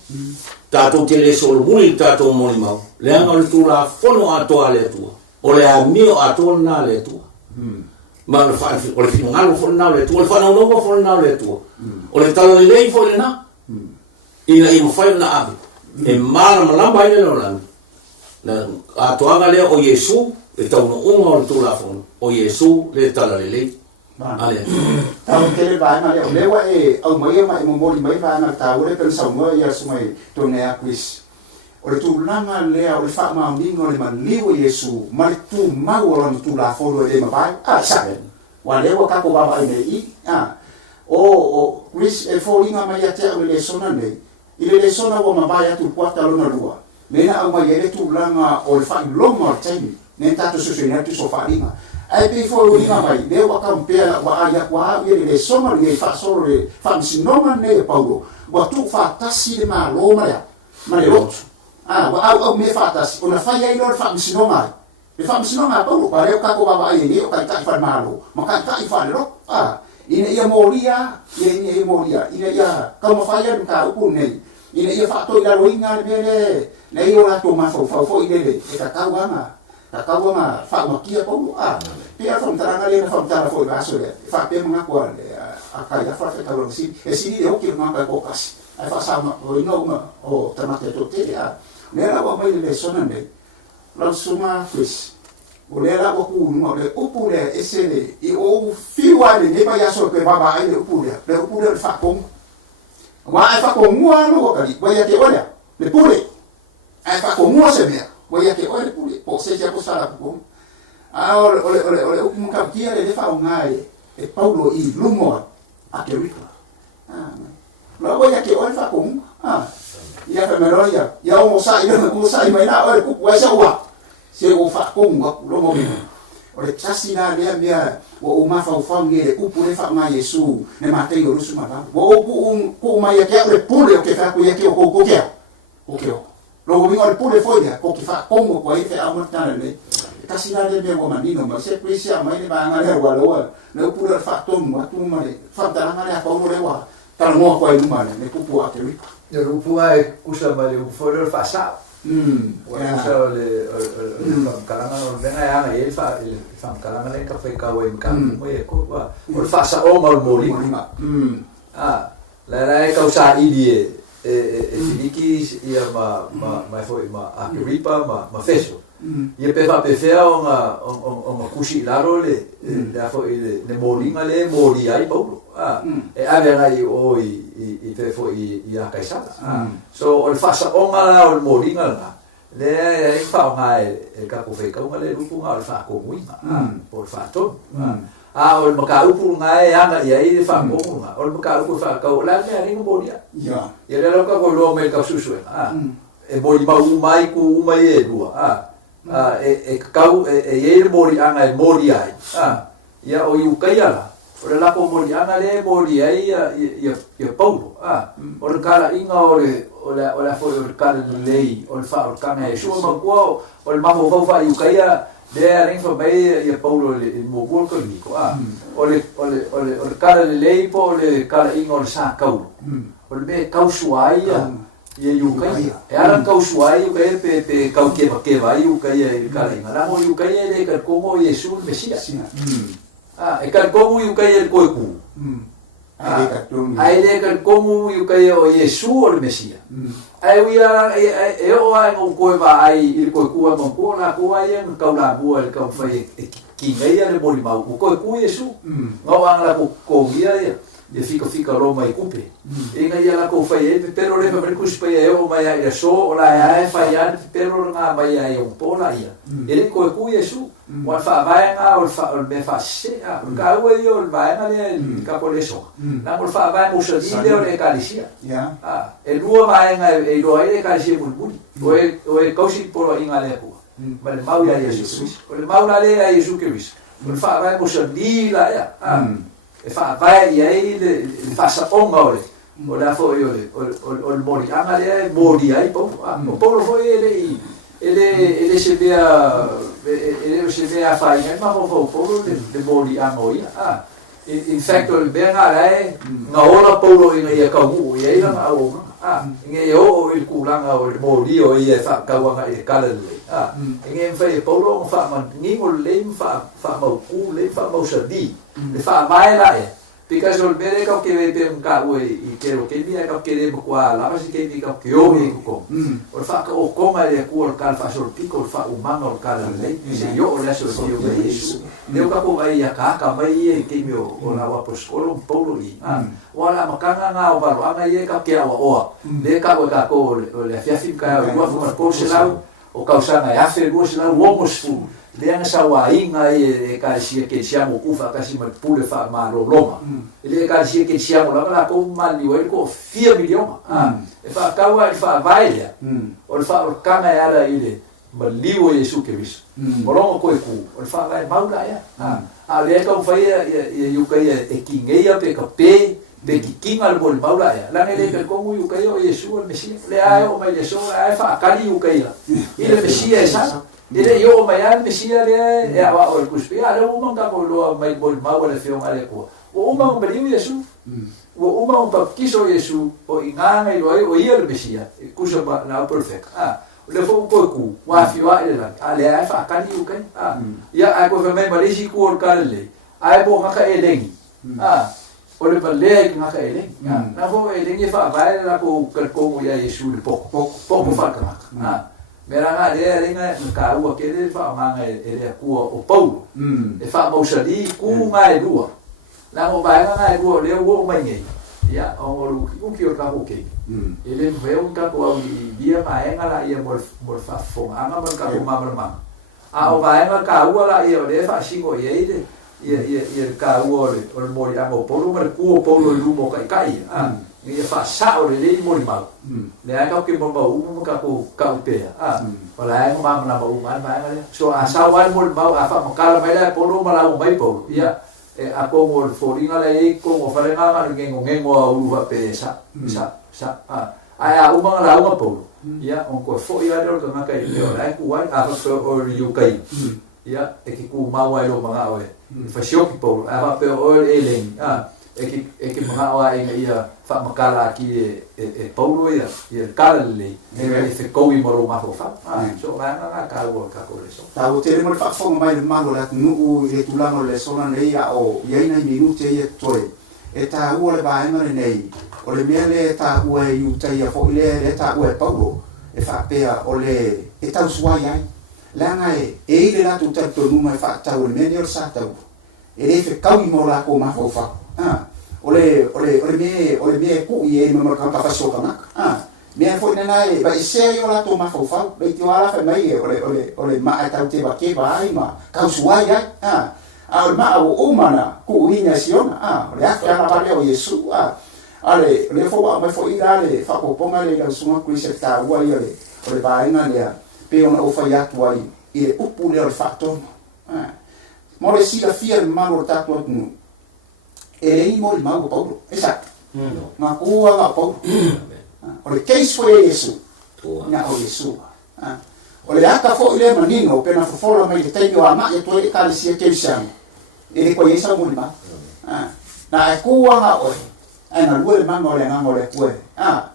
Tato te le solo muli tato moli mau. Le anga le tu la fono ato ale tua. O le amio ato na le tua. Ma le fa o le finangalo fo na le tu le fa no no fo na le tu o le tala le lei fo le na ina I mo fa na ave e mala malamba ile no la na atoanga le o Yesu e tau no o tu la fo o Yesu le tala le lei ale tau tele vai na le wa e au mai mo mai vai na tau le pensa mo ia sumai to ne aquis o le tūlanga lea o le whaamauninga o le maniwa Yesu, ma le tū mau o lana tū la whoro e le mawai, sabe, wa lewa kako wawa I nei o Chris e whoringa mai a te au le sona nei, I le sona wa mawai atu puata lona lua, mena au mai e le tūlanga o le whailonga o teimi, ne tato Suesueina tu so wharinga, ai pe fo inga mai le wa ka mpea wa aya kwa ye le soma le fa solo le fa sinoma ne Paulo wa tu fa tasi le ma lo ma le otro wa au me fa tasi ona fa ye no fa sinoma le fa sinoma Paulo pa le ka ko ba ai le o ka ta fa malo ma ka ta fa lo ina ia moria ina ia ka ma fa ye ka u nei ina ia fa to ila roinga le le ora to ma fo ile ka ma fa ma kia Paulo pia fa mtaranga le fa mtara fo baso le fa pe mga kwa le aka ya fa fa lo si e si le o ki ma ka ko kasi ai fa sa ma o no ma o tamate to te ne la wa mai le sona ne la suma fis o le la ko no le upu le esele I o fiwa le ne pa ya so pe baba ai le upu le fa ko wa ai fa ko mua no ka li wa ya ke ola le pule ai fa ko mua se me wa ya ke ola le pule po se ya po sala ko ole upu mga kia le fa ngai e Paulo I lumo a ke rika la wa ya ke ola fa ko ia fa meroia ia o sai mai na ole ku wa sa wa se o fa ko lo mo ole tasi na le mia o ma fa nge upu le fa ngai Yesu ne mate yo rusu ma o ku mai ya ke ole pule o ke fa ku ya ke o ke lo mi ole pule foi ya ko ke fa ko mo ko e fa amata ne kasi na le mo manino ma se prisia mai le banga le wa lo le pule fa to mo tu ma le fa ta na le ko le wa ta mo ko ai ma ne pupu a ke ya lupu ai kusa ma le fo le fa sa so le kalanga no venga ya e fa kalanga le ka fe ka we ka mo e ko wa o fa sa o mal mori la ka usa idie Filiki ia ma foi ma Agripa ma feso ia pe fa pe fea o ma kusi laro le da foi le moringa le mori ai Paulo e ave ngai o I pe foi ia kaisala so o fa sa o ngala o moringa la le fa ngai ka ko fe ka ngale lupu ngal fa ko muinga por fa to o maka upu ngai anga ia I fa ko nga o maka upu fa ka la le ringo moria ia le loka ko lo me ka Suesueina e mori ma umai ku umai e dua kau e mori anga e mori ai ia o ukaia la o le lapo mori anga le mori ai ia Paulo o le kala inga o le foi o le kala lei o le fa o kanga e sua ma kua o le mafo fau i ukaia le ring fa mai ia Paulo le mo gol ko ni ko o le kala lei po le kala inga o le sa kau o le me kau suai ia yukai e ara kau suai pe kau ke vai yukai e kala inga mo yukai le ka como Yesu Mesia e ka como yukai e ko ku ai le ka como yukai o Yesu o Mesia ai uia e o ai o ko va ai il ko ku mo ko na ko ai en ka la bua el ka fai ki ngai le moli mau ko ku Yesu no ang la ko ia e fica Roma e cupe e ngai ala ko fai pero le per kus pa e o mai ia so la ai fai ia pero nga mai ia un po la ia ele ko ku Yesu wa fa vai nga o fa me fa se ka o io vai nga le ka po leso na mo fa vai mo se di le calicia e lua vai nga e lo ai le calicia bulbuli o e causi por inga le ko ma le mau ia Yesu o le mau la le ia Yesu Cristo o fa vai mo se di la ia e fa vai ai le fa sa onga ore o la foi o mori anga le mori ai po o polo foi ele se vea fai ma po le mori anga ia in fact o be nga lai nga ora polo ia ka u ia nga o nge o il kulanga o mori o ia fa ka wa e kala le nge fai polo fa man ni o le fa ma ku le fa ma usadi le fa vai la because o bere ka ke pe ka o I ke o ke dia ka ke de ko la base ke di ka ke o e ko o fa ka o ko ma le ku o ka fa so pico fa o manga o ka le se yo o le so dio be Yesu de ka ko ai ka mai e ke mi o la wa apostolo Paulo I wala makanga nga o valo anga ye ka ke o le ka o ka ko le fia fin ka o wa ko se la o ka usanga ya fe lo se la o mo fu le anga sa wa inga e ka si ke siamo kufa ka si ma pule fa ma lo loma le ka si ke siamo la ko mali o ko 4 miliona e fa ka wa fa vai o fa o kanga ya la ile ma liu Yesu ke vis morongo ko ku o fa vai maula ya a le ka fa ya yu ka ya e kingeia pe ka pe de kinga bol maula ya la ne le ko yu ka yo Yesu o Mesia le a o mai Yesu a fa ka yu ka ya ile Mesia esa ile yo mai al Mesia le e a o kuspe a le o manga ko lo mai bol maula le fio male ko o uma o liu Yesu o uma o baptizo Yesu o inganga i o ia le Mesia e kusa ba na perfect le fo ko ku wa Afioga ale ai fa ka ni uken ya ai ko me malisi ku or ka le ai bo ka elengi o le vale ki ka elengi na fo elengi fa vai la ko ko ya Yesu le po fa ka mera nga le nga ka u ke le fa ma nga e ku o Paulo e fa mo sali ku nga e dua la mo vai nga e dua le o mai ngai ya o lu ki o ka o ke ele veo ka ko dia mai nga la ia mor fa fo anga mor ka ma o vai nga ka u la ia le fa singo ye ia ka u o mor ya mo polo mar ku o polo lu mo kai ia fa sa o le mor ma le ka ke mo ba u ka ko ka pe wala nga ma na ba u ma nga so a sa wa mor ma a fa mo ka mai la polo ma la o mai polo ia e a ko mo foringa le ko mo fare nga ngengo u va pe sa ai a uma la uma polo ia on ko fo ia do ka ka i o la ku ai a fa o yu kai ia e ki ku ma wa lo ma o fa sio ki polo a fa pe o elen e ki ma wa ia fa makala ki e polo ia kala le e fe ko i mo ma fa so la nga ka o ka ko le so ta o te mo fa fo mai ma lo la nu e tu la mo le sona nei a o ia ina minute e toi e ta o le ba ma nei o le mele ta o e u tai a fo le ta o e Paulo e fa pe o le e ta suai ai la nga e le la tu ta to nu mai fa ta o le mele o sa ta e le fe ka mo la ko ma fo fa o le me ku i e mo ka fa so ka me fo na e ba se yo la to ma fo fa le ti ala fa mai o le ma ta te ba ke ba ai ma ka suai ai a ma o mana ku ina siona le aka na ba o Yesu ale le fo ma fo ira le fa ko ponga le la suma kriste ta wa le o le ba ina le pe ona o fa ya tu ai i le upu le o fa to mo le si la fia ma lo ta tu nu e le i mo le ma o Paulo esatto ma ku nga Paulo o le case fo Yesu na o Yesu o le aka fo ile manino pe na fo la mai te yo ama e to e ka le si ke siamo e le ko Yesu mo le ma na e ku nga o ana lue mango le ngamo le kue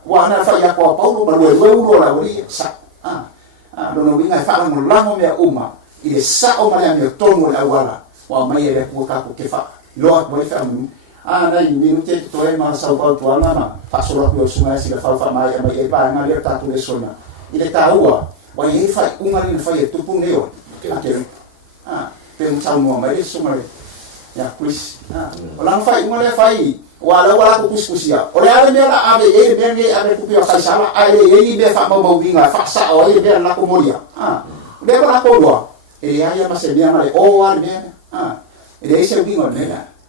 wa na fa ya ko Paulo ma lue ulo la uri sa no no winga fa mo lango me uma i le sa o male me tono la wala wa mai le ku ka ko ke fa lo mo fa mu na i minute to e ma sa ko to ana ma fa so lo sunga si la fa mai e ba na le ta tu LESONA i le ta ua wa i fa unga ni fa e tu pu neo ake pe un sa mo mai sunga ya Chris o lang fa unga le fa i wala ko kuskusia o le ale mela ave e be ave ku pia kaisala ai e be fa mo winga fa sa o e be la ko moria le ba ko do e ya ma se bia male o al be e se winga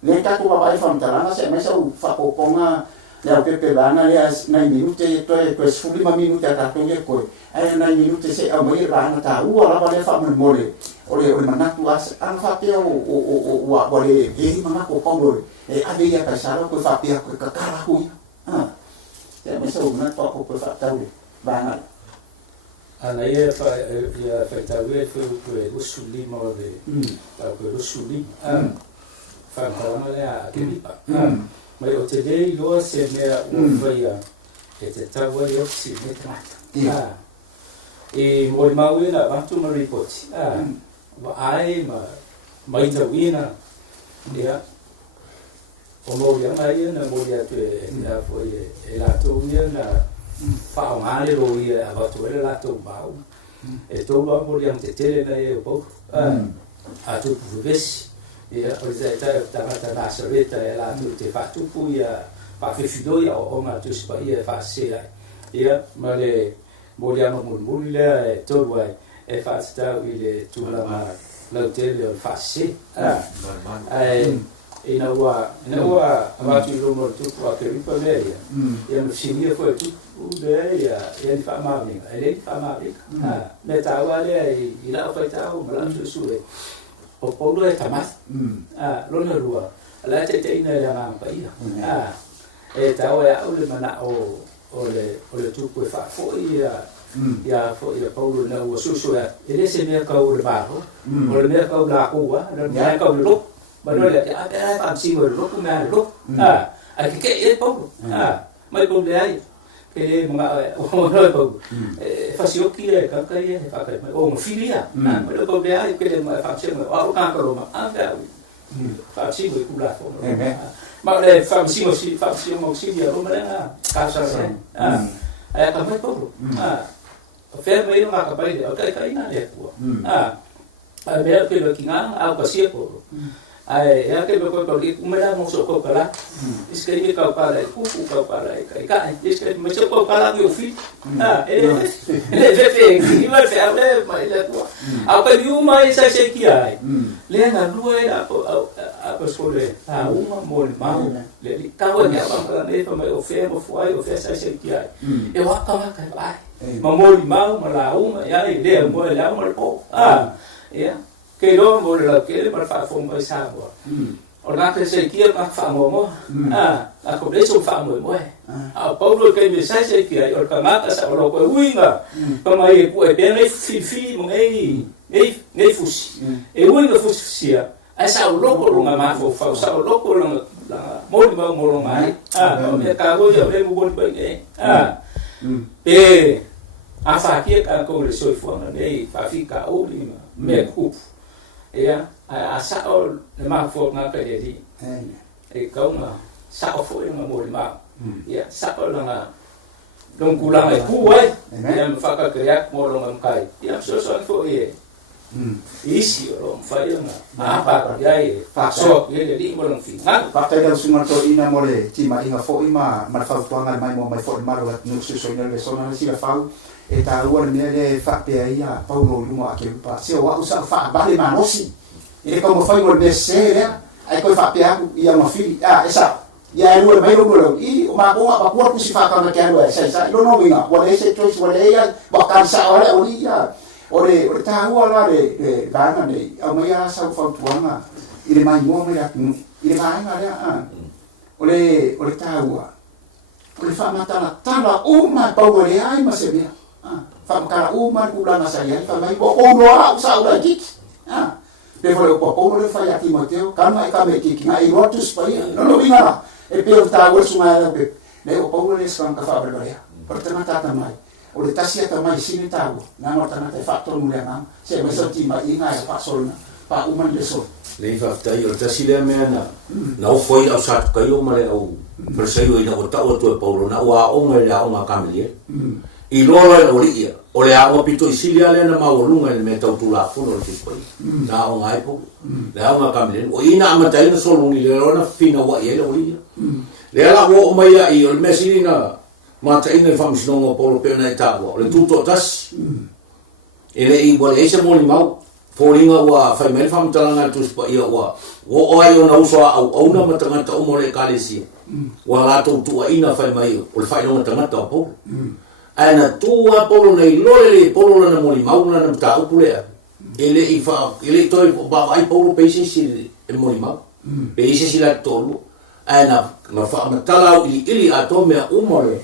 le ka ko ba fa mtarana se me sa fa ko ponga le o pepe bana le na minute to e ko suli ma minute ta to ye ko ai na minute se a mo ira na ta u ala ba le fa mo mole o le manatu as an fa pe o wa le e ma ko pongo e ave ia ka sala ko fa pia ko ka kara hu te me so na to ko fa ta u bana ana ia fa ta u e fu ko e usuli mo de ta ko usuli fa ma le a ki mai o te dei lo se me o faia e te tawa i oksi me tata e mo ma wina ba tu ma report ba ai mai ta wina ia o mo ia mai na mo ia te na foi e la tu ia na fa male ro ia ba tu e la tu ba e to ba mo ia te tele na e po a tu ves ia o se ta na sareta e la tu te fa tu pu ia pa fe fidoia o ma tu spa ia fa se ia ma le mo ia mo le e to vai e fa sta ile tu la ma la tele o fa se e na wa ma tu lo mo tu pa ke ripa le ia no sinia foi tu Ude ya di Faaauauina, ele di Faaauauina. Me tahu ale ila o tahu malam Suesueina. O Paulo e tamas. Lona rua. Ala te ina le nga Paia. E tahu ya ole mana ole tupu e Faaauauina ya Paulo na o Suesueina. Ele se me ka o le baho. O le me ka o la kuwa, le me ka o le lo. Ba le a famsi o le lo ku me lo. A ke e Paulo. Mai ko le ai. Ke mga ono fasioki e kakai e kakai o filia ma lo ko be ai ke ma famsi ma o ka ko ma anga famsi ko kula ko ma le famsi mo si dia ro ma ka sa se ai ka mai ko fe me ma ka pai o kai na le ko a be ke lo kinga a ko si ko ai ya ke ko li umera mo so ko kala iskari ka para ku ka para ka iskari mo so ko kala yo fi fe ki ma fe ave ma ile ko a ka yu ma isa se ki ai le na lu era a so le a uma mo le ka wa ya ba ne fa o fe sa se ki ai e wa ka ai ma mo ma la uma ya le mo la mo ko ya ke lo mo la ke ma fa fo mo sa bo o na ke se ki ma fa mo a ko le so fa mo a Paulo ke me sa se ki o ka ma sa o ko uinga pa mai ku e bene fi mo nei fusi e uinga fusia a sa o lo ko ma fo fa sa o lo ko la mo mai o me ka go yo le mo bo pe e a fa ki ka ko le so fo na nei fa fi ka o li me ku ya a sa o le ma fo na ka di e ka una sa o fo na mo ma ya sa o na dong kulang e ku ai ya fa ka ya mo lo ngam kai ya so fo ye isi o fa ya na pa ya e fa so ye di mo lo fi ha pa tai da sunga to ina mo le ti ma inga fo ima ma fa tuanga mai mo mai fo ma ro no Suesueina le sona si la fa e ta ua le fa pe ia Paulo mo a ke pa se o usa fa ba le manosi e como foi o BC ai ko fa pe ia ma fi esa ia lu mai lo i ma ko ba ko si fa ka na ke lo esa lo no vinga o le se choice o le ia ba ka sa ora o ia o le ta ua la le ga na ne a mai a sa fa tuanga i le mai mo mai i le mai na o le ta ua o le fa mata tala o ma Paulo le ai ma se via fa ka uma ku la sa ia fa mai o no a sa ora kik pe foi o povo le fa ya Timoteo kama e kame kiki na i rotus pa ia no vinga e pe o ta o suma pe le o povo le sa ka fa preparia por tana tata mai o le tasia ta mai sini ta na no tana te fatto mu le na se me so ti mai inga e fa solna pa uma le so le fa ta io tasia me na o foi au sa ka io ma le o per se io ina o ta o tu Paulo na wa o me la o ma kameli i lola o ia o le a pito isilia le na maulunga le meta tu la fu no ti poi na o ngai po le a ma kamlen o ina ma tai no solo ni le ona fina wa ia o ia le ala o mai ai o mesina ma tai ne fam sino po pe na ta o le tutto tas ele i bo le se mo ni mau foringa wa fa me fam talanga tu pa ia wa o ai ona uso au na ma tanga ta o mo le kalesi wa la tu ina fa mai o le fa no tanga ta po ana tua Paulo nei lole Paulo na moli mauna na ta upulea ele i fa ele toi ba ai Paulo peisi si e moli mau peisi si la tolu ana na fa matala ili atome umore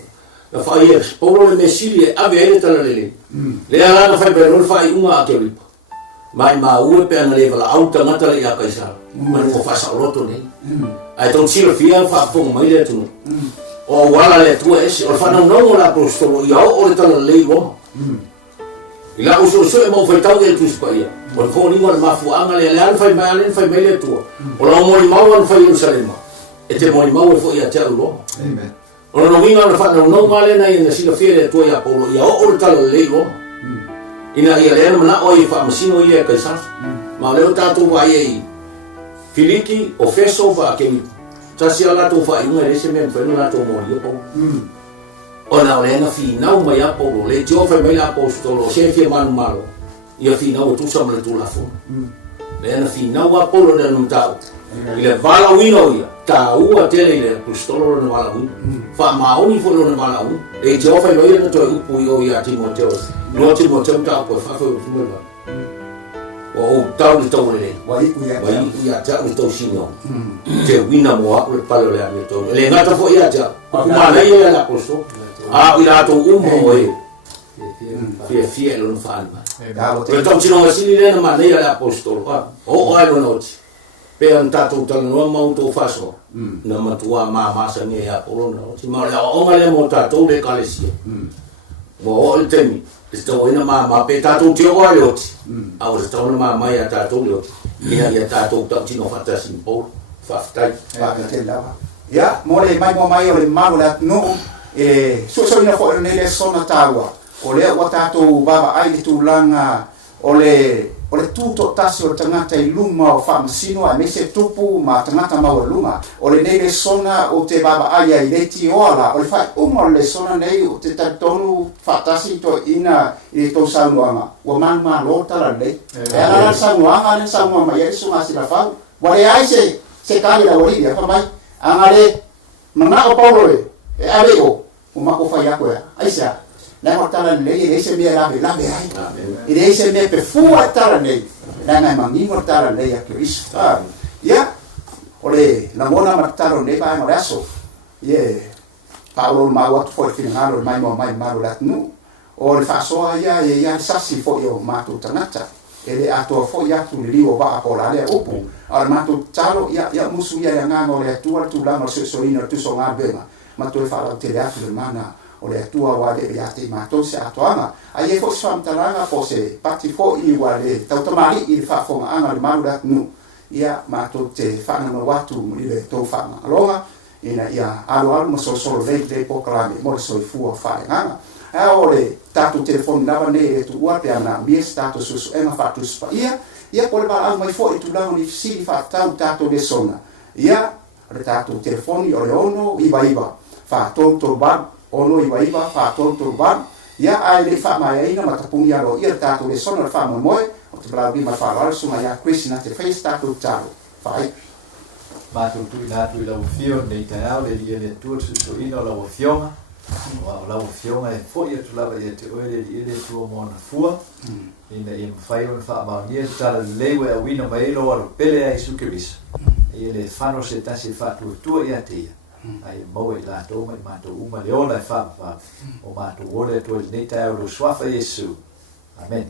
na fa ie Paulo le mesili ave ele tala le ala na fa per fa uma ke li mai ma u pe ana le vala auta mata le ya kaisa ma ko fa sa roto nei ai ton silo fia fa po mai le tu o wala le tu ese o fa no la apostolo ia o le tala le lo ila uso e mo foi tau del tu Paia o ko ni mo ma fu anga le al fai mai le tu o la mo ni mau an fai Jerusalem e te mo ni mau fo ia te lo amen o no vinga na fa no male na ina sila fiere tu ia Paulo ia o le tala le lo ina ia le na o i fa masino ia kaisa ma le ta tu vai ai Filiki o feso va ke tasi ala to fa inga le se men fa na to mo yo po ona ole na fi na uma ya po le jo fa me la apostolo se fi man malo ia fi na o tu sa me tu la fo le na fi na wa po le no ta Ile Faaauauina ia. Taua tele ile apostolo na Faaauauina. Fa'amaoni fo lona Faaauauina. E te ofa loia na toi upu i o ia Timoteo. Lo Timoteo ta ko fa fo fumela. O tau ni tau le. Wai ia ta ni tau sino. Te wina mo a le palo le ame to. Le ngata fo ia ta. Kuma na ia la apostolo. A ila to umo e. Fie lo no fa'alma. Pero tau sino masini le na ma ia la apostolo. O ai lo noti. Pe an tatou talanoa mau tou faso na matua mamasa ni e apolona oti ma le aʻoga le mo tatou le kalesia mo o le temi le tauaina mama pe tatou te oa le oti a o le tauna mamai a tatou le oti ina ia tatou tautino fatasi ni poulo faafetai ia mo le mai mo mai o le malo le atunuu e suesueina foʻi lenei le sona taua o lea ua tatou vavaai le tulaga o le tuto tasi o tangata i luma o whaamasino a mese tupu ma tangata maua luma o le nei le sona o te baba aia i leti oala o le whai o le sona nei o te tatonu whaatasi to ina i le tau saunuanga ua manuma lota la nei e ala saunuanga le saunuanga mai e sunga sila whau wale ai se kari la waridia whamai anga le mana o paulo e ale o mako whai ako ea aisa na o tala nei e se me lave ai e se me pe fu tala nei na na mangi mo tala nei a Cristo ya ole la mona martaro nei vai moraso ye Paulo ma wat foi finalo mai mo lat nu o le faso ya ya sasi fo yo matu tanata ele ato fo ya tu liwo ba ko la le opu al matu talo ya musu ya ngano le tu la no Suesueina tu so ngabema matu fa la te le mana o le atua wale e ate mātou se atoanga. Ai e fo se whamtaraga fo se pati fo i wale tautamari i le whaafonga anga le maura nu. Ia mātou te whananga watu i le tau whanga alonga. Ina ia alo ma solo le pokalame mo le soifua whaenganga. A o le tātou telefoni nawa ne e tu ua pe ana mies tātou Suesueina whātus pa ia. Ia po le wala au mai fo i tu lango ni fisiri whātau tātou LESONA. Ia le tātou telefoni o le ono iwa whātonto bab ono iwa whātonto ban ia ai le whaamaeina matapungi alo ia tātou LESONA le whaamamoe o te blau bima whaalaru sunga ia Chris na te face tātou tātou whaai Mātou tui nātu i lau fio nei tai au le lia le tua Suesueina o lau fionga o lau fionga e fo ia tulawa ia te oe le lia le tua mona fua ina ia mwhai o na whaamaunia tala lewe a wina mailo alo pele a isu kerisa ia le whano se tasi whātua ia te ia ai moe la toma i mato uma le ona fa o mato ole to le neta o swafa Yesu amen